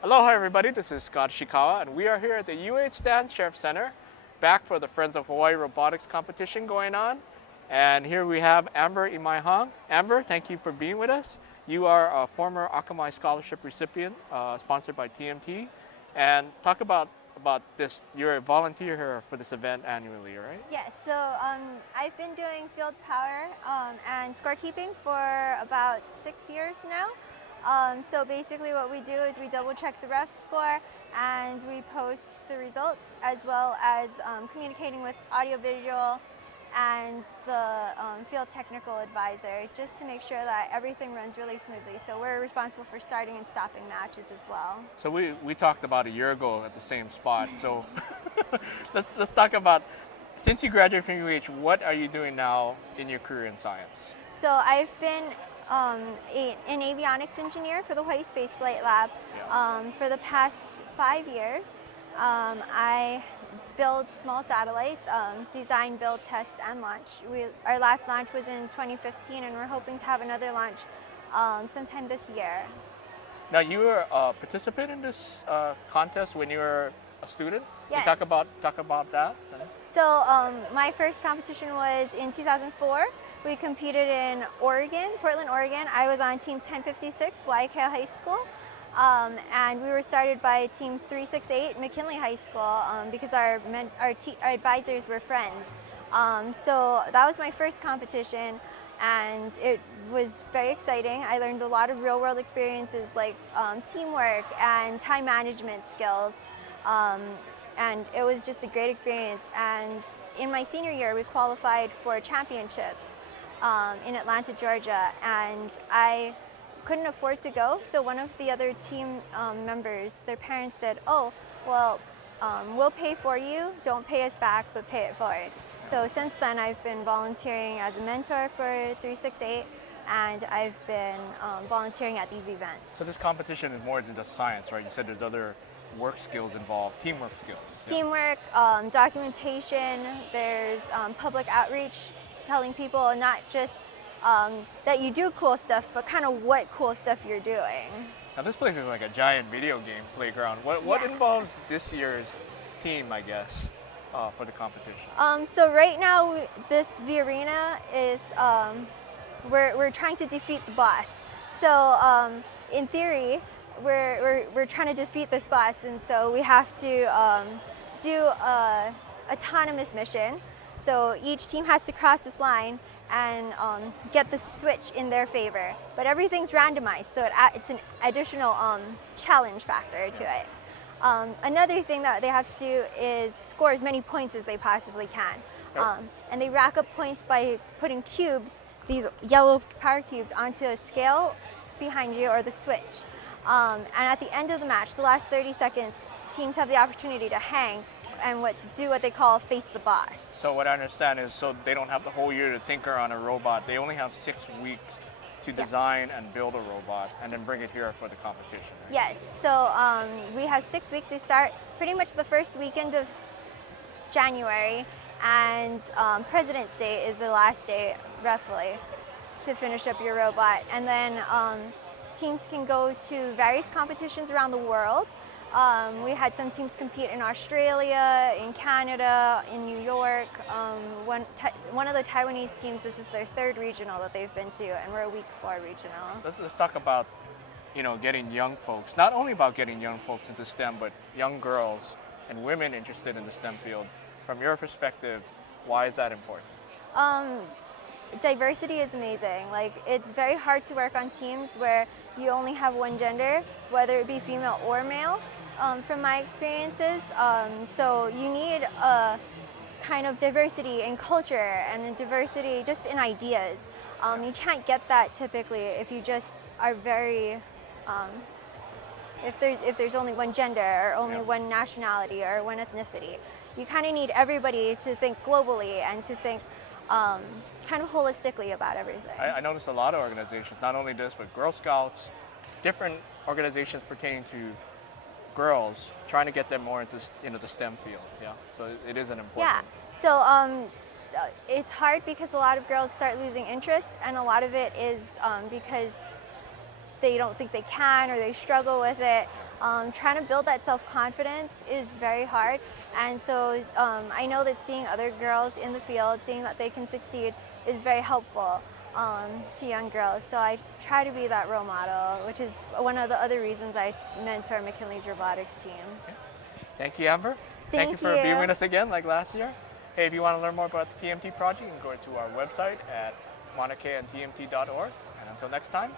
Aloha everybody, this is Scott Shikawa and we are here at the UH Stan Sheriff Center back for the Friends of Hawaii Robotics competition going on. And here we have Amber Imai-Hong. Amber, thank you for being with us. You are a former Akamai Scholarship recipient sponsored by TMT. And talk about this, you're a volunteer here for this event annually, right? Yes, so I've been doing field power and scorekeeping for about 6 years now. So basically what we do is we double check the ref score and we post the results, as well as communicating with audiovisual and the field technical advisor, just to make sure that everything runs really smoothly. So we're responsible for starting and stopping matches as well. So we talked about a year ago at the same spot. So let's talk about, since you graduated from UH, what are you doing now in your career in science? So I've been an avionics engineer for the Hawaii Space Flight Lab for the past 5 years. I build small satellites, design, build, test, and launch. Our last launch was in 2015, and we're hoping to have another launch sometime this year. Now, you were a participant in this contest when you were a student? Yes. Can you talk about that? So my first competition was in 2004. We competed in Oregon, Portland, Oregon. I was on team 1056, Waikea High School. And we were started by team 368, McKinley High School, because our advisors were friends. So that was my first competition, and it was very exciting. I learned a lot of real-world experiences like teamwork and time management skills. And it was just a great experience. And in my senior year, we qualified for championships in Atlanta, Georgia, and I couldn't afford to go, so one of the other team members, their parents said, "Oh, well, we'll pay for you, don't pay us back, but pay it forward." So since then, I've been volunteering as a mentor for 368, and I've been volunteering at these events. So this competition is more than just science, right? You said there's other work skills involved, teamwork skills. Teamwork, documentation, there's public outreach, telling people not just that you do cool stuff, but kind of what cool stuff you're doing. Now this place is like a giant video game playground. What involves this year's team, I guess, for the competition? So right now, the arena is we're trying to defeat the boss. So in theory, we're trying to defeat this boss, and so we have to do a autonomous mission. So each team has to cross this line and get the switch in their favor. But everything's randomized, so it's an additional challenge factor to it. Another thing that they have to do is score as many points as they possibly can. And they rack up points by putting cubes, these yellow power cubes, onto a scale behind you or the switch. And at the end of the match, the last 30 seconds, teams have the opportunity to hang and do what they call face the boss. So what I understand is, so they don't have the whole year to tinker on a robot. They only have 6 weeks to design and build a robot and then bring it here for the competition. Right? Yes, so we have 6 weeks. We start pretty much the first weekend of January, and President's Day is the last day, roughly, to finish up your robot. And then teams can go to various competitions around the world. We had some teams compete in Australia, in Canada, in New York. One of the Taiwanese teams, this is their 3rd regional that they've been to, and we're a week 4 regional. Let's talk about, getting young folks, not only about getting young folks into STEM, but young girls and women interested in the STEM field. From your perspective, why is that important? Diversity is amazing. Like, it's very hard to work on teams where you only have one gender, whether it be female or male, from my experiences. So you need a kind of diversity in culture and diversity just in ideas. You can't get that typically if you just are very, if there's only one gender or only one nationality or one ethnicity. You kind of need everybody to think globally and to think kind of holistically about everything. I noticed a lot of organizations, not only this, but Girl Scouts, different organizations pertaining to girls, trying to get them more into the STEM field. Yeah, so it is an important. Yeah, so it's hard because a lot of girls start losing interest, and a lot of it is because they don't think they can or they struggle with it. Trying to build that self-confidence is very hard, and so I know that seeing other girls in the field, seeing that they can succeed, is very helpful to young girls. So I try to be that role model, which is one of the other reasons I mentor McKinley's robotics team. Okay. Thank you, Amber. Thank you for you. being with us again like last year. Hey, if you want to learn more about the TMT project, you can go to our website at monarchayandtmt.org. And until next time,